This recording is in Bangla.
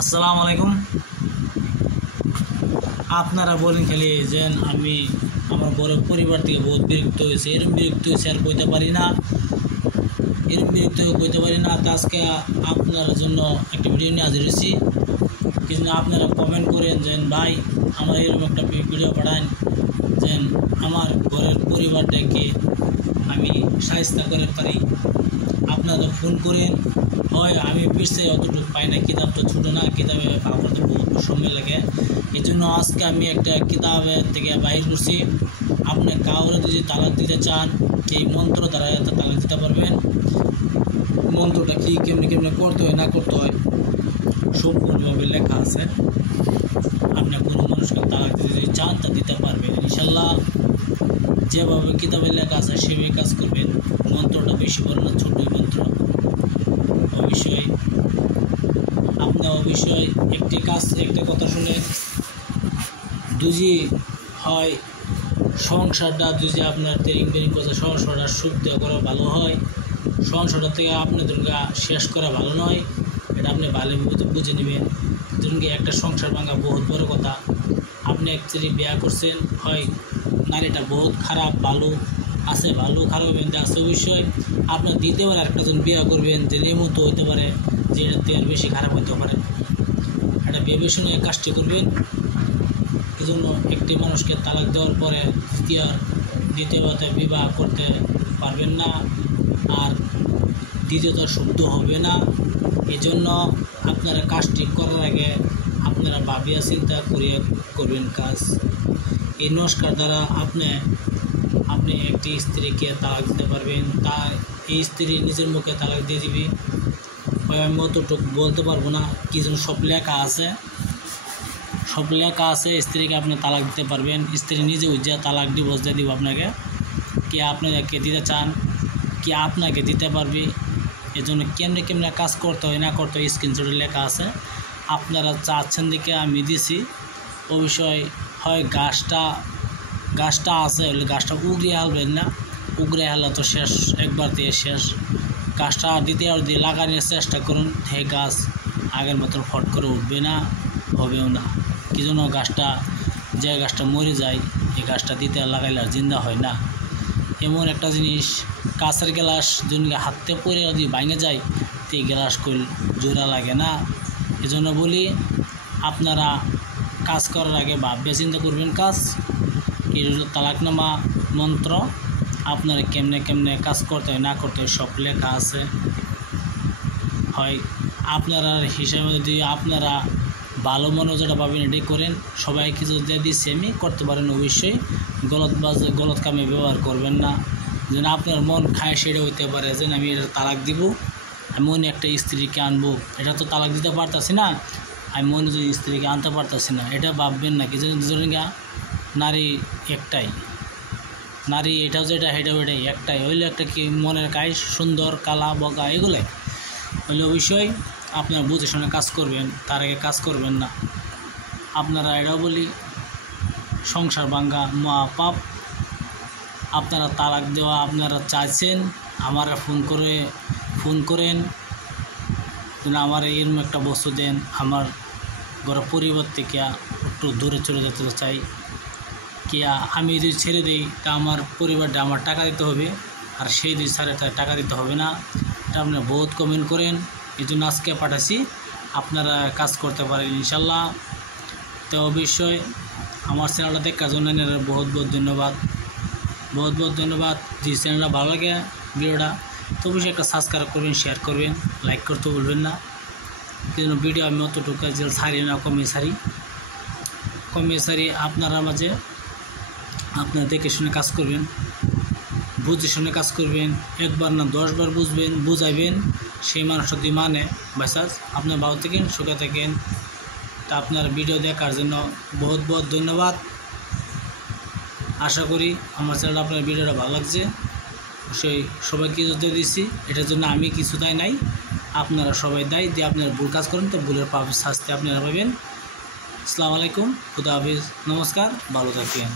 আসসালামু আলাইকুম। আপনারা বলেন খালি যে আমি আমার ঘরের পরিবার থেকে বহুত বিরক্ত হয়েছে, এরকম বিরক্ত হয়েছে আর কইতে পারি না, তো আজকে আপনার জন্য একটা ভিডিও নিয়ে হাজির হয়েছি। কিন্তু আপনারা কমেন্ট করেন যে ভাই আমার এরকম একটা ভিডিও পাঠান, যে আমার ঘরের পরিবারটাকে আমি সাহায্য করে পারি। আপনারা ফোন করেন, হয় আমি পিছিয়ে অতটুকু পাই না, কিতাব তো ছোটো না, কিতাবে পাওয়া করতে বহুত সময় লাগে। এই জন্য আজকে আমি একটা কিতাবের থেকে বাহির করছি। আপনি কাউরে যদি তালাক দিতে চান, এই মন্ত্র দ্বারা তালাক দিতে পারবেন। মন্ত্রটা কি কেমনি করতে হয় না করতে হয় সম্পূর্ণভাবে লেখা আছে। আপনি কোনো মানুষকে তালাক দিতে যদি চান তা দিতে পারবেন ইনশাল্লাহ। যেভাবে কিতাবে লেখা আছে সেভাবে কাজ করবেন। মন্ত্রটা বেশি বড় না, ছোটই মন্ত্র। অবশ্যই একটা কথা শুনে যদি হয় সংসারটা যদি আপনার তেরিং কথা সংসারটা সুখ দেওয়া করা ভালো হয়, সংসারটা থেকে আপনাদের শেষ করা ভালো নয়। এটা আপনি ভালো বুঝে নেবেন। ধরুন একটা সংসার ভাঙা বহুত বড় কথা। আপনি অ্যাকচুয়ালি বিয়া করছেন, হয় নারীটা বহুত খারাপ, ভালো আছে, ভালো খারাপ আছে। অবশ্যই আপনার দ্বিতীয়বার আরেকটাজন বিয়া করবেন, যে এমতো হইতে পারে যে এটা তেল বেশি খারাপ হইতে পারে। এটা ভেবে শুনে কাজটি করবেন। এজন্য একটি মানুষকে তালাক দেওয়ার পরে দ্বিতীয়বার বিবাহ করতে পারবেন না, আর দ্বিতীয়ত শুদ্ধ হবে না। এজন্য আপনারা কাজটি করার আগে আপনারা ভাবিয়া চিন্তা করিয়া করবেন কাজ। এই নমস্কার দ্বারা আপনি একটি স্ত্রীকে তালাক দিতে পারবেন। এই স্ত্রী নিজের মুখে তালাক দিয়ে দিবি। আমি অতটুকু বলতে পারবো না, কি যেন সব লেখা আছে। স্ত্রীকে আপনি তালাক দিতে পারবেন। স্ত্রী নিজে উজ্জা তালাক ডিভোর্স দিয়ে দিব আপনাকে। কি আপনাকে দিতে চান, কি আপনাকে দিতে পারবি। এজন্য কেমনে কাজ করতে হয় না করতে হয় স্ক্রিনশটে লেখা আছে। আপনারা চাচ্ছেন দিকে আমি দিছি। অবশ্যই হয় গাছটা আছে, গাছটা উগড়িয়ে হালবেন না, উগড়ে হালা তো শেষ, একবার দিয়ে শেষ। গাছটা দ্বিতীয়বার দিয়ে লাগানোর চেষ্টা করুন। সেই গাছ আগের মতন ফট করে উঠবে না, হবেও না। কি জন্য যে গাছটা মরে যায়, এই গাছটা দ্বিতীয় লাগাইলে আর জিন্দা হয় না। এমন একটা জিনিস, কাঁচের গ্লাস যদি হাতে পরে যদি ভাঙে যায়, তো এই গ্লাস কইল জোড়া লাগে না। এজন্য বলি আপনারা কাজ করার আগে ভাববে চিন্তা করবেন কাজ। কি তালাকনামা মন্ত্র আপনারা কেমনে কাজ করতে হয় না করতে হয় সব লেখা আছে। হয় আপনারা হিসাবে যদি আপনারা ভালো মনে যেটা পাবেন এটাই করেন। সবাই কিছু দিয়ে দিচ্ছি আমি করতে পারেন। অবশ্যই গলত কামে ব্যবহার করবেন না। যেন আপনার মন খায় সেটা হইতে পারে যে আমি এটা তালাক দিব, আমি মনে একটা স্ত্রীকে আনবো, এটা তো তালাক দিতে পারতাছি না, আমি মনে যদি স্ত্রীকে আনতে পারতাছি না, এটা ভাববেন না। কি যেন নারী একটাই, নারী এটাও যেটা সেটাও এটাই একটাই হইলে একটা কি মনের কাজ সুন্দর কালা বগা এগুলো হইলে অবশ্যই আপনারা বুঝে শুনে কাজ করবেন, তার আগে কাজ করবেন না। আপনারা এটাও বলি সংসার ভাঙ্গা মহাপাপ। আপনারা তালাক দেওয়া আপনারা চাইছেন, আমারা ফোন করেন আমার এরকম একটা বস্তু দেন, আমার ঘরের পরিবার থেকে একটু দূরে চলে যেতে চাই। কি আমি যদি ছেড়ে দিই তা আমার পরিবারটা আমার টাকা দিতে হবে, আর সেই যদি ছাড়ে তার টাকা দিতে হবে না। এটা আপনারা বহুত কমেন্ট করেন, এই জন্য আজকে পাঠাচ্ছি। আপনারা কাজ করতে পারেন ইনশাল্লাহ। তো অবশ্যই আমার চ্যানেলটা দেখার জন্য বহুত ধন্যবাদ। যদি চ্যানেলটা ভালো লাগে ভিডিওটা, তো অবশ্যই একটা সাবস্ক্রাইব করবেন, শেয়ার করবেন, লাইক করতে বলবেন না। এই জন্য ভিডিও আমি অতটুকু ছাড়ি না, কমে সারি আপনারা মাঝে আপনারা দেখে শুনে কাজ করবেন, বুঝে শুনে কাজ করবেন। একবার না 10 বার বুঝাইবেন, সেই মানুষটা যদি মানে বাসাজ আপনার ভালো থাকেন, সুখে থাকেন। তা আপনার ভিডিও দেখার জন্য বহুত ধন্যবাদ। আশা করি আমার চ্যানেল আপনার ভিডিওটা ভালো লাগছে। সেই সবাইকে যদি দিচ্ছি, এটার জন্য আমি কিছু দায় নাই, আপনারা সবাই দায় দিয়ে আপনারা ভুল কাজ করেন, তো ভুলের শাস্তি আপনারা পাবেন। আসসালামু আলাইকুম, খুদা হাফিজ, নমস্কার, ভালো থাকেন।